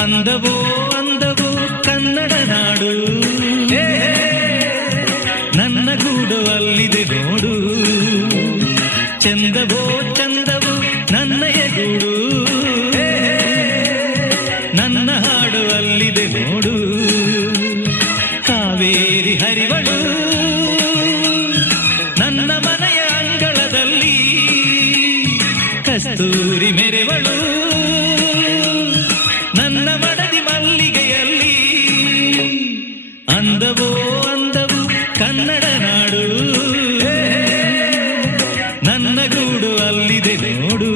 ಅಂದವೋ ಅಂದವೋ ಕನ್ನಡ ನಾಡು, ನನ್ನ ಗೂಡು ಅಲ್ಲಿದೆ ನೋಡು. ಚಂದವೋ ಚಂದವೋ ನನ್ನಯ ಗೂಡು, ನನ್ನ ಹಾಡು ಅಲ್ಲಿದೆ ನೋಡು. ಕಾವೇರಿ ಹರಿವಳು ನನ್ನ ಮನೆಯ ಅಂಗಳದಲ್ಲಿ, ಕಸ್ತೂರಿ ಮೆರೆವಳು ನನ್ನ ಮಡದಿ ಮಲ್ಲಿಗೆಯಲ್ಲಿ. ಅಂದವೋ ಅಂದವು ಕನ್ನಡ ನಾಡು, ನನ್ನ ಗೂಡು ಅಲ್ಲಿದೆ ನೋಡು.